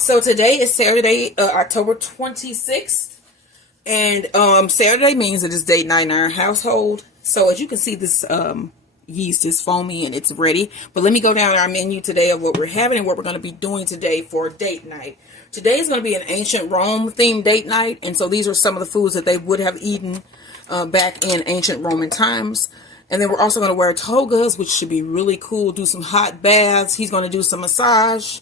So today is Saturday, October 26th. And Saturday means it is date night in our household. So as you can see, this yeast is foamy and it's ready. But let me go down our menu today of what we're having and what we're going to be doing today for date night. Today is going to be an ancient Rome themed date night. And so these are some of the foods that they would have eaten back in ancient Roman times. And then we're also going to wear togas, which should be really cool. Do some hot baths. He's going to do some massage.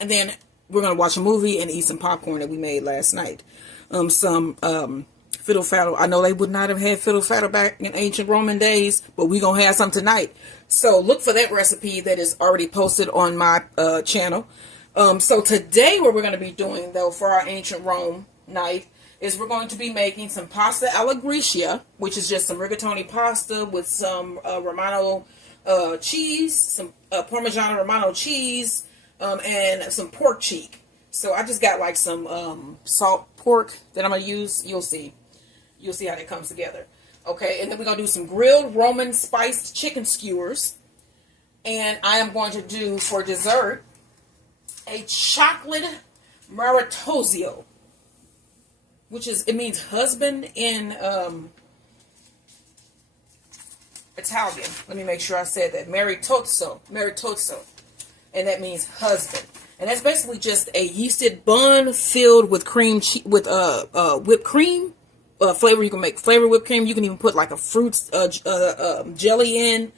And then we're going to watch a movie and eat some popcorn that we made last night. Some fiddle faddle. I know they would not have had fiddle faddle back in ancient Roman days, but we're going to have some tonight. So look for that recipe that is already posted on my channel. So today what we're going to be doing, though, for our ancient Rome night is we're going to be making some pasta alla gricia, which is just some rigatoni pasta with some Romano cheese, some Parmigiano Romano cheese, and some pork cheek. So I just got like some salt pork that I'm going to use. You'll see how that comes together. Okay, and then we're going to do some grilled Roman spiced chicken skewers. And I am going to do, for dessert, a chocolate Maritozzi, which is, it means husband in Italian. Let me make sure I said that. Maritozzi. And that means husband. And that's basically just a yeasted bun filled with cream, with whipped cream flavor. You can make flavored whipped cream. You can even put like a fruit jelly in.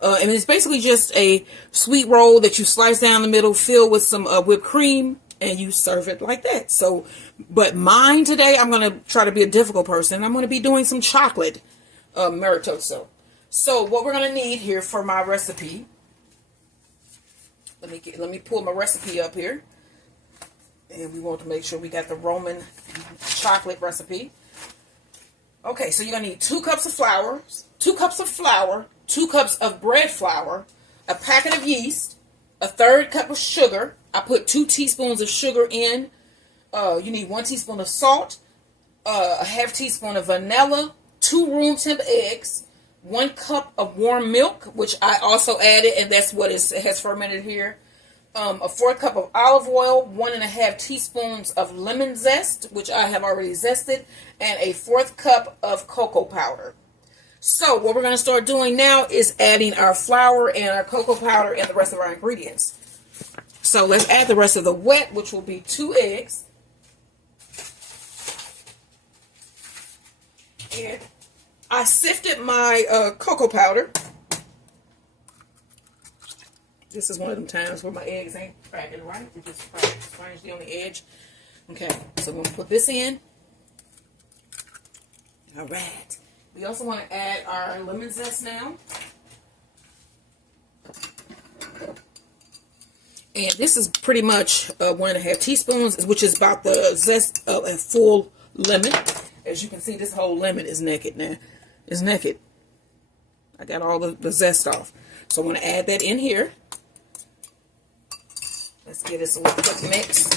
And it's basically just a sweet roll that you slice down the middle, fill with some whipped cream, and you serve it like that. So, but mine today, I'm going to try to be a difficult person. I'm going to be doing some chocolate Maritozzi. So what we're going to need here for my recipe, let me pull my recipe up here. And we want to make sure we got the Roman chocolate recipe. Okay, so you're going to need 2 cups of flour, 2 cups of bread flour, a packet of yeast, a 1/3 cup of sugar. I put 2 teaspoons of sugar in. You need 1 teaspoon of salt, a 1/2 teaspoon of vanilla, 2 room temp eggs, 1 cup of warm milk, which I also added, and that's what has fermented here. A 1/4 cup of olive oil, 1½ teaspoons of lemon zest, which I have already zested, and a 1/4 cup of cocoa powder. So what we're going to start doing now is adding our flour and our cocoa powder and the rest of our ingredients. So let's add the rest of the wet, which will be 2 eggs. And I sifted my cocoa powder. This is one of them times where my eggs ain't cracking, right? They're just spongely on the edge. Okay, so I'm going to put this in. All right. We also want to add our lemon zest now. And this is pretty much 1½ teaspoons, which is about the zest of a full lemon. As you can see, this whole lemon is naked now. It's naked. I got all the zest off. So I want to add that in here. Let's give this a little quick mix.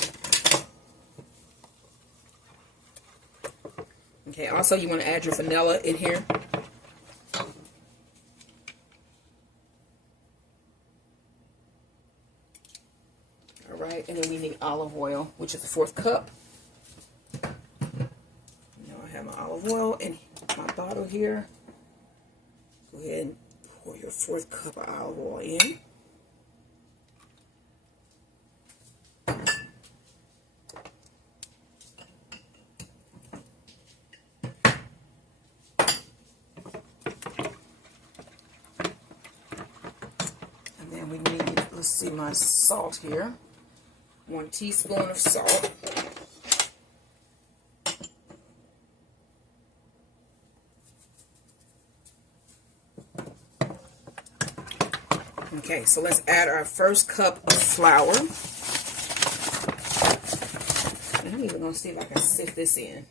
Okay, also you want to add your vanilla in here. All right, and then we need olive oil, which is the 1/4 cup. Now I have my olive oil in my bottle here. Go ahead and pour your 1/4 cup of olive oil in. We need, let's see, my salt here. 1 teaspoon of salt. Okay, so let's add our 1st cup of flour. And I'm even going to see if I can sift this in.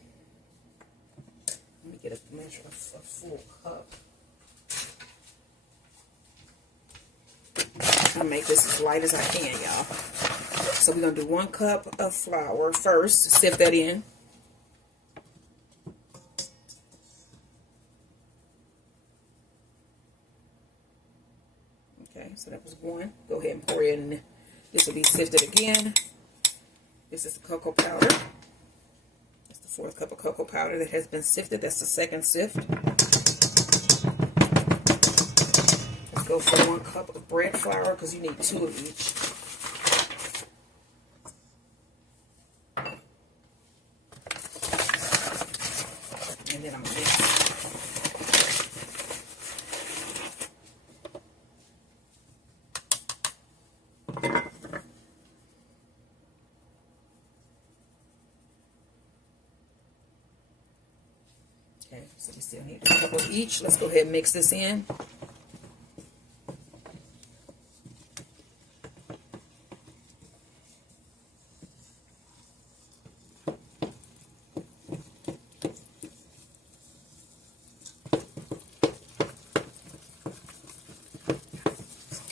Let me get a measure of a full cup. I'll make this as light as I can, y'all. So we're going to do 1 cup of flour first. Sift that in. Okay, so that was 1. Go ahead and pour in This will be sifted again. This is the cocoa powder. That's the 4th cup of cocoa powder that has been sifted. That's the 2nd sift. Let's go for 1 cup of bread flour because you need 2 of each. And then I'm going to mix. Okay, so we still need a couple of each. Let's go ahead and mix this in.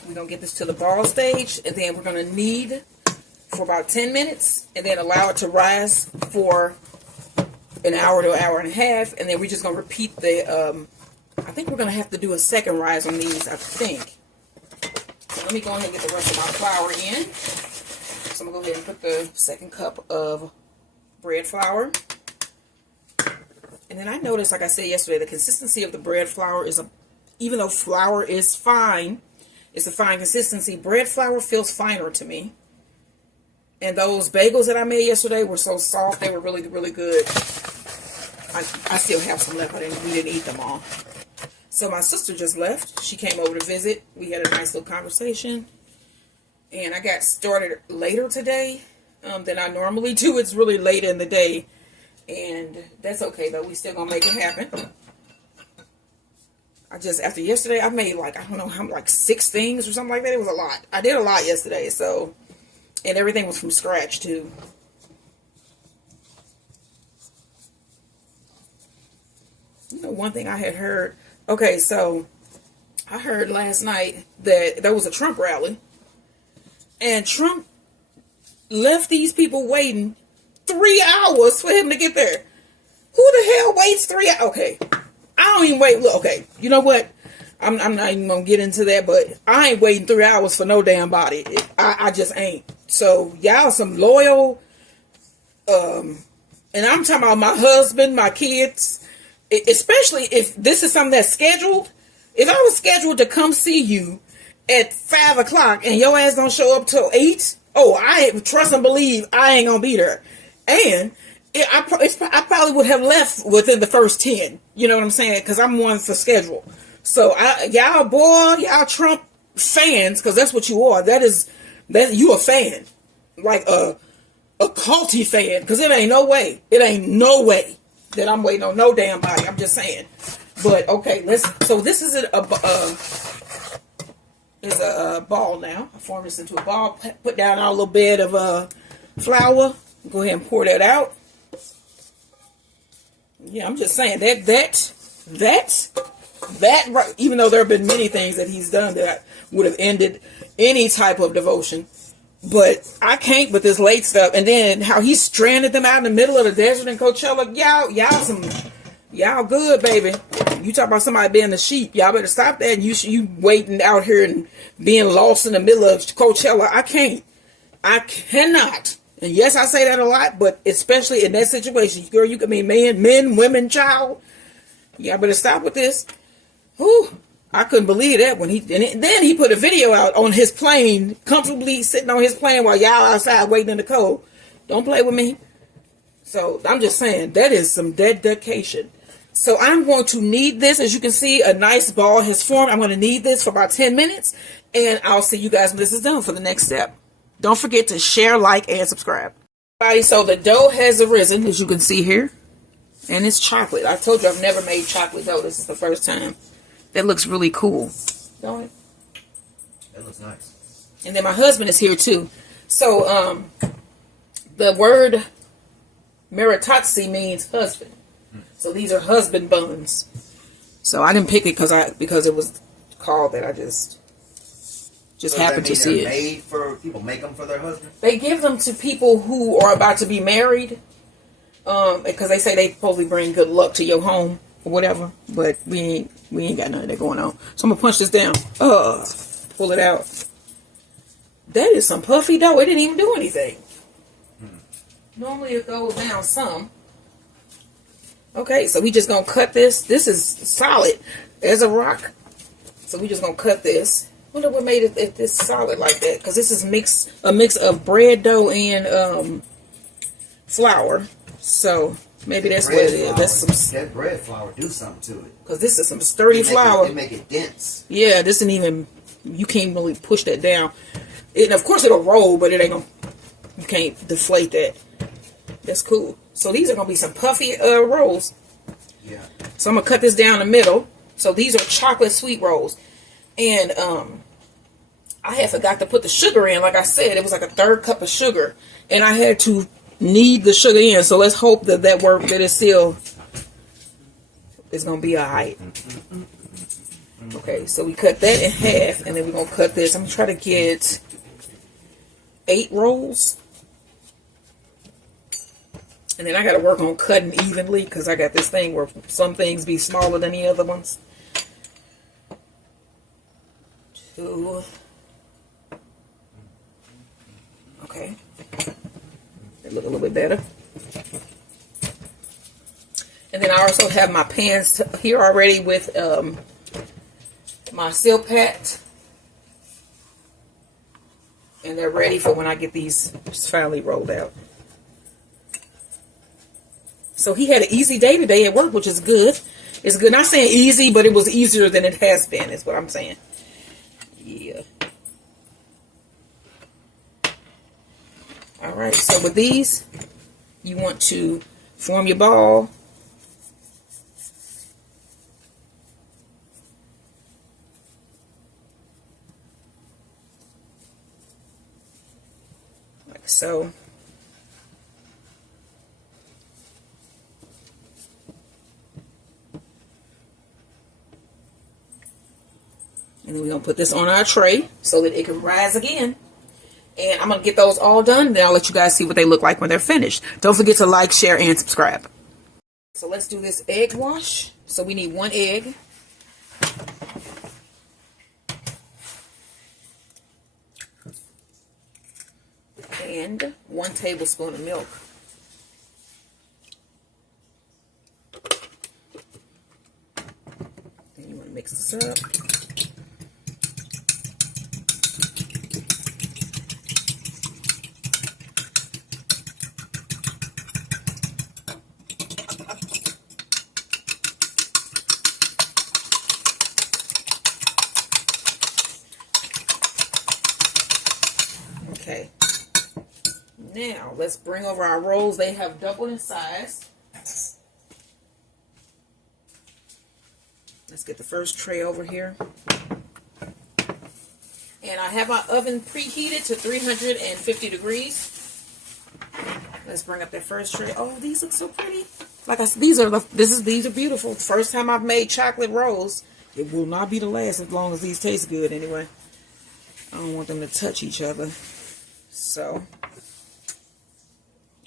We're going to get this to the ball stage, and then we're going to knead for about 10 minutes, and then allow it to rise for an hour to an hour and a half, and then we're just going to repeat the, I think we're going to have to do a second rise on these, I think. So let me go ahead and get the rest of my flour in. So I'm going to go ahead and put the 2nd cup of bread flour. And then I noticed, like I said yesterday, the consistency of the bread flour is, even though flour is fine, it's a fine consistency, bread flour feels finer to me. And those bagels that I made yesterday were so soft, they were really, really good. I still have some left. We didn't eat them all. So my sister just left. She came over to visit. We had a nice little conversation. And I got started later today than I normally do. It's really late in the day. And that's okay, though. We still going to make it happen. After yesterday, I made like, I don't know how, like 6 things or something like that. It was a lot. I did a lot yesterday, so, and everything was from scratch, too. You know, one thing I had heard, okay, so I heard last night that there was a Trump rally, and Trump left these people waiting 3 hours for him to get there. Who the hell waits 3 hours? Okay. I don't even wait. Look, okay, you know what? I'm not even going to get into that, but I ain't waiting 3 hours for no damn body. I just ain't. So, y'all some loyal, and I'm talking about my husband, my kids, especially if this is something that's scheduled. If I was scheduled to come see you at 5 o'clock and your ass don't show up till 8, oh, I trust and believe I ain't going to be there. And I probably would have left within the first 10. You know what I'm saying? Because I'm one for schedule. So y'all Trump fans, because that's what you are. That you a fan, like a culty fan. Because it ain't no way that I'm waiting on no damn body. I'm just saying. But okay, so this is a ball now. I form this into a ball. Put down our little bed of flour. Go ahead and pour that out. Yeah, I'm just saying that right, even though there have been many things that he's done that would have ended any type of devotion, but I can't with this late stuff. And then how he stranded them out in the middle of the desert in Coachella. Y'all good, baby. You talk about somebody being the sheep. Y'all better stop that. And you waiting out here and being lost in the middle of Coachella. I cannot. And yes, I say that a lot, but especially in that situation, girl, you can be men, women, child. Y'all better stop with this. Whew, I couldn't believe that when then he put a video out on his plane, comfortably sitting on his plane while y'all outside waiting in the cold. Don't play with me. So I'm just saying that is some dedication. So I'm going to knead this. As you can see, a nice ball has formed. I'm going to knead this for about 10 minutes, and I'll see you guys when this is done for the next step. Don't forget to share, like, and subscribe. So the dough has arisen, as you can see here. And it's chocolate. I told you I've never made chocolate dough. This is the first time. That looks really cool. Don't it? That looks nice. And then my husband is here too. So the word Maritozzi means husband. So these are husband buns. So I didn't pick it because it was called that. I just happened to see it. Made for people, make them for their husband? They give them to people who are about to be married. Because they say they supposedly bring good luck to your home or whatever. But we ain't got none of that going on. So I'm gonna punch this down. Pull it out. That is some puffy dough. It didn't even do anything. Normally it goes down some. Okay, so we just gonna cut this. This is solid as a rock. So we just gonna cut this. I wonder what made it this solid like that. Because this is a mix of bread dough and flour. So maybe that's what it is. That's some, that bread flour do something to it. because this is some sturdy flour. It make it dense. Yeah, this isn't even, you can't really push that down. And of course it'll roll, but it ain't gonna, you can't deflate that. That's cool. So these are gonna be some puffy rolls. Yeah. So I'm gonna cut this down the middle. So these are chocolate sweet rolls. And I had forgot to put the sugar in. Like I said, it was like a 1/3 cup of sugar. And I had to knead the sugar in. So let's hope that that it still is gonna be alright. Okay, so we cut that in half, and then we're gonna cut this. I'm gonna try to get 8 rolls. And then I got to work on cutting evenly because I got this thing where some things be smaller than the other ones. 2. Okay. They look a little bit better. And then I also have my pans here already with my seal pat. And they're ready for when I get these finally rolled out. So he had an easy day today at work, which is good. It's good. Not saying easy, but it was easier than it has been, is what I'm saying. Yeah. All right. So with these, you want to form your ball. Like so. And then we're going to put this on our tray so that it can rise again. And I'm going to get those all done. And then I'll let you guys see what they look like when they're finished. Don't forget to like, share, and subscribe. So let's do this egg wash. So we need 1 egg. And 1 tablespoon of milk. Then you want to mix this up. Okay, now let's bring over our rolls. They have doubled in size. Let's get the first tray over here. And I have my oven preheated to 350 degrees. Let's bring up that first tray. Oh, these look so pretty. Like I said, these are beautiful. First time I've made chocolate rolls. It will not be the last as long as these taste good anyway. I don't want them to touch each other. So,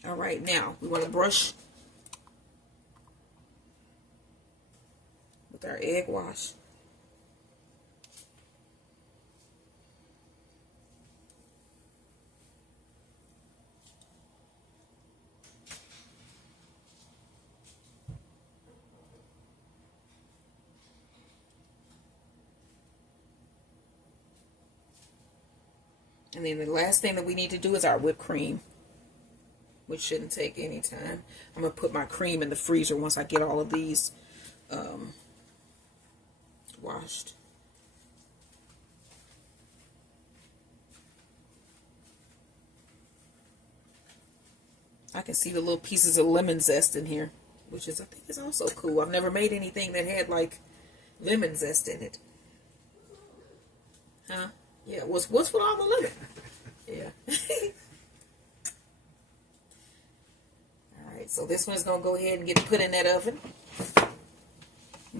all right, now we want to brush with our egg wash. And then the last thing that we need to do is our whipped cream, which shouldn't take any time. I'm going to put my cream in the freezer once I get all of these washed. I can see the little pieces of lemon zest in here, which is, I think, is also cool. I've never made anything that had like lemon zest in it. Huh? Yeah, what's with all the lemon? Yeah. Alright, so this one's going to go ahead and get put in that oven.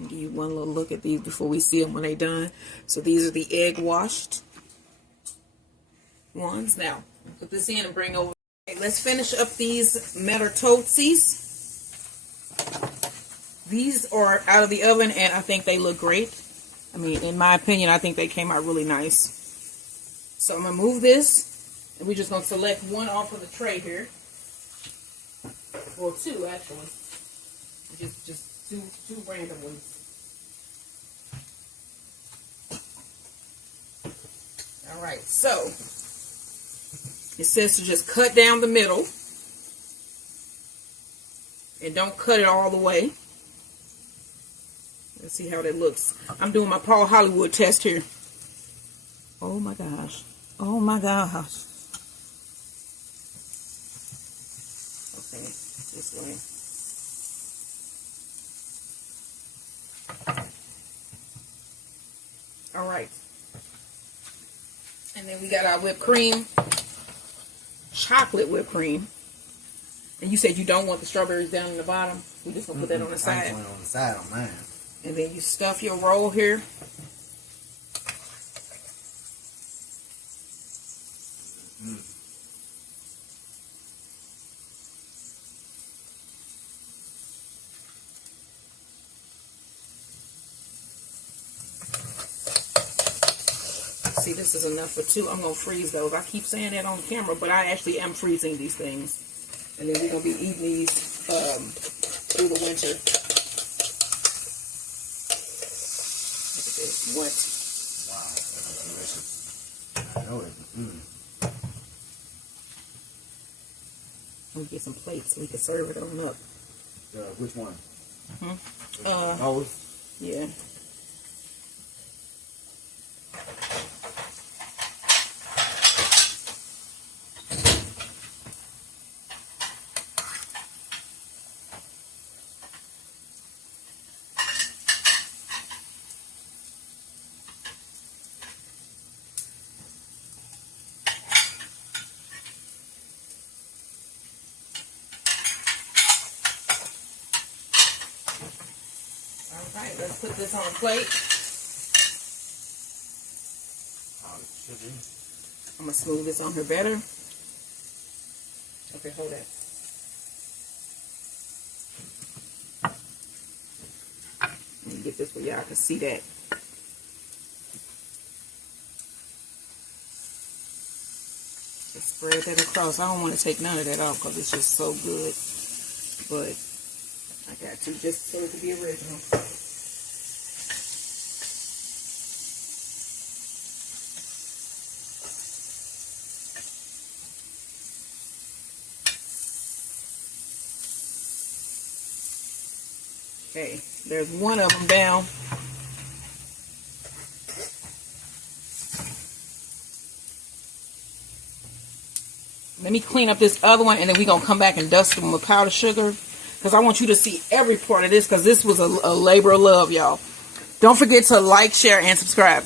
Give you one little look at these before we see them when they're done. So these are the egg washed ones. Now, put this in and bring over. Okay, let's finish up these Maritozzi's. These are out of the oven and I think they look great. I mean, in my opinion, I think they came out really nice. So I'm going to move this, and we're just going to select one off of the tray here. Or two, actually. Just two random ones. Alright, so it says to just cut down the middle. And don't cut it all the way. Let's see how that looks. I'm doing my Paul Hollywood test here. Oh my gosh. Oh my gosh. Okay, this way. All right. And then we got our whipped cream. Chocolate whipped cream. And you said you don't want the strawberries down in the bottom. We're just going to put that on the side. I'm putting it on the side on mine. And then you stuff your roll here. See, this is enough for two. I'm going to freeze those. I keep saying that on camera, but I actually am freezing these things. And then we're going to be eating these through the winter. Look at this. What? Wow, that's delicious. I know it. Let me get some plates so we can serve it on up. Which one? Oh, yeah. Alright, let's put this on a plate. I'm going to smooth this on here better. Okay, hold that. Let me get this where y'all can see that. Just spread that across. I don't want to take none of that off because it's just so good. But I got to just so it can be original. Okay, there's one of them down. Let me clean up this other one, and then we're going to come back and dust them with powdered sugar. Because I want you to see every part of this, because this was a labor of love, y'all. Don't forget to like, share, and subscribe.